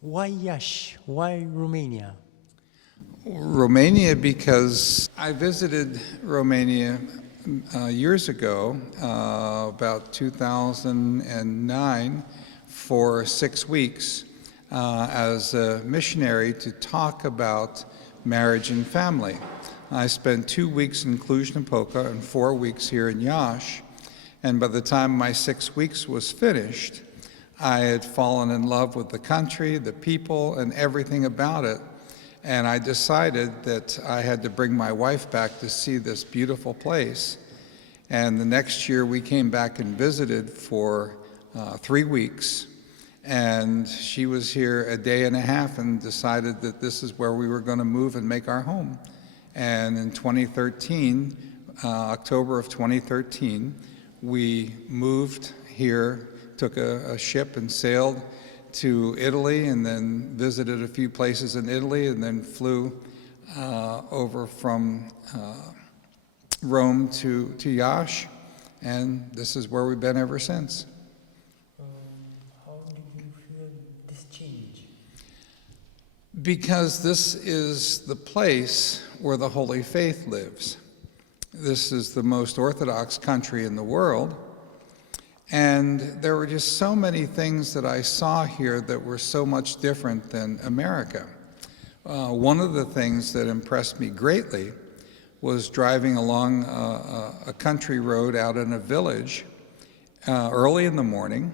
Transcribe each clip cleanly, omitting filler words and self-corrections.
Why Iași? Why Romania? Romania, because I visited Romania years ago, about 2009, for 6 weeks as a missionary to talk about marriage and family. I spent 2 weeks in Cluj-Napoca and 4 weeks here in Iași, and by the time my 6 weeks was finished, I had fallen in love with the country, the people, and everything about it. And I decided that I had to bring my wife back to see this beautiful place. And the next year we came back and visited for 3 weeks. And she was here a day and a half and decided that this is where we were going to move and make our home. And in 2013, October of 2013, we moved here, took a ship and sailed to Italy, and then visited a few places in Italy, and then flew over from Rome to Iași, and this is where we've been ever since. How did you feel this change? Because this is the place where the Holy Faith lives. This is the most Orthodox country in the world. And there were just so many things that I saw here that were so much different than America. One of the things that impressed me greatly was driving along a country road out in a village early in the morning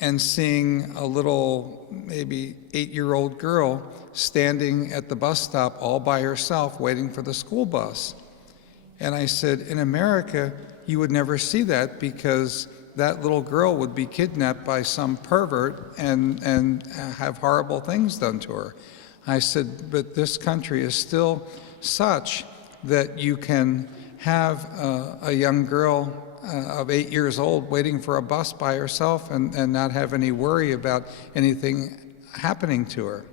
and seeing a little, maybe 8-year-old girl standing at the bus stop all by herself waiting for the school bus. And I said, in America, you would never see that because that little girl would be kidnapped by some pervert and have horrible things done to her. I said, but this country is still such that you can have a young girl of 8 years old waiting for a bus by herself and not have any worry about anything happening to her.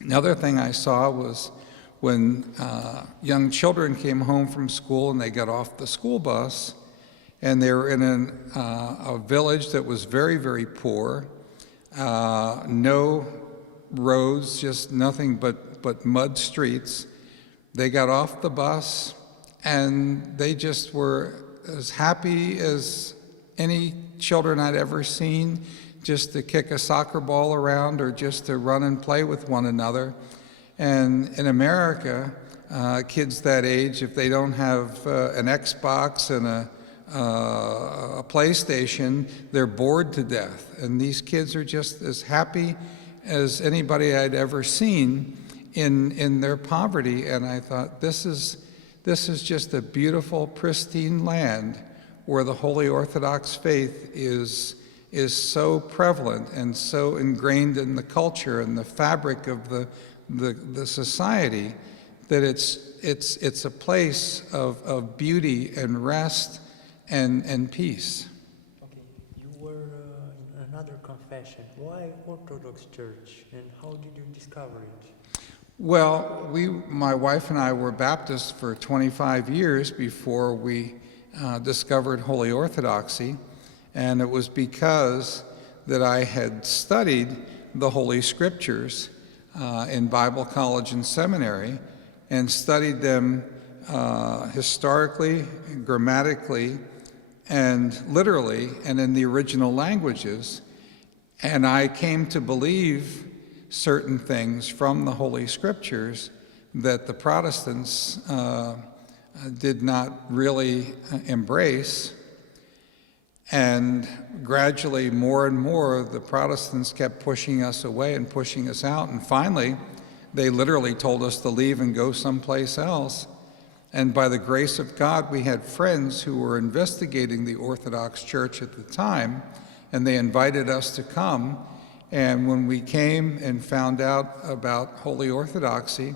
Another thing I saw was when young children came home from school and they got off the school bus, and they were in a village that was very, very poor, no roads, just nothing but mud streets. They got off the bus, and they just were as happy as any children I'd ever seen, just to kick a soccer ball around or just to run and play with one another. And in America, kids that age, if they don't have an Xbox and a PlayStation, they're bored to death. And these kids are just as happy as anybody I'd ever seen in their poverty. And I thought, this is just a beautiful, pristine land where the Holy Orthodox faith is so prevalent and so ingrained in the culture and the fabric of the society that it's a place of beauty and rest and peace. Okay, you were in another confession. Why Orthodox Church, and how did you discover it? Well, my wife and I were Baptists for 25 years before we discovered Holy Orthodoxy, and it was because that I had studied the Holy Scriptures in Bible college and seminary, and studied them historically, grammatically, and literally, and in the original languages. And I came to believe certain things from the Holy Scriptures that the Protestants did not really embrace. And gradually, more and more, the Protestants kept pushing us away and pushing us out. And finally, they literally told us to leave and go someplace else. And by the grace of God, we had friends who were investigating the Orthodox Church at the time, and they invited us to come. And when we came and found out about Holy Orthodoxy,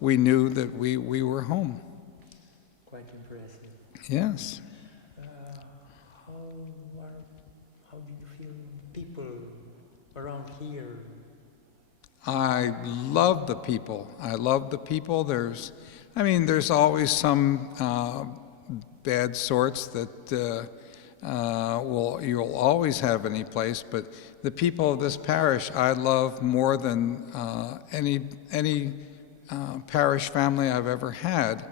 we knew that we were home. Quite impressive. Yes. How did you feel people around here? I love the people. I love the people. There's always some bad sorts that you'll always have any place, but the people of this parish I love more than any parish family I've ever had.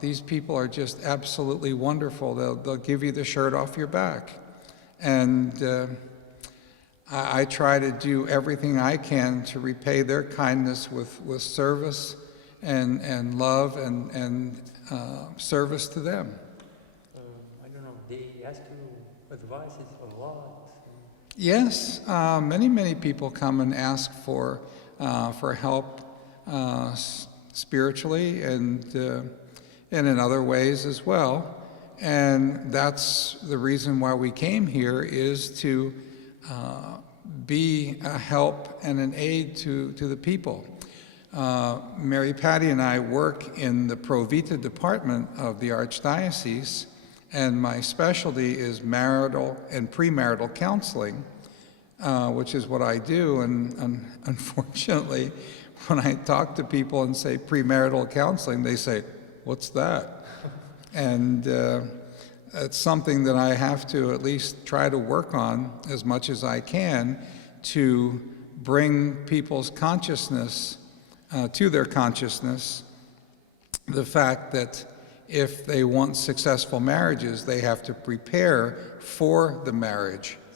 These people are just absolutely wonderful. They'll give you the shirt off your back. And I try to do everything I can to repay their kindness with service and love and service to them. I don't know, they ask you advice a lot. Yes, many people come and ask for help spiritually and in other ways as well. And that's the reason why we came here, is to be a help and an aid to the people. Mary Patty and I work in the pro vita department of the Archdiocese, and my specialty is marital and premarital counseling, which is what I do. And unfortunately, when I talk to people and say premarital counseling, they say, "What's that?" And it's something that I have to at least try to work on as much as I can to bring people's consciousness, to their consciousness, the fact that if they want successful marriages, they have to prepare for the marriage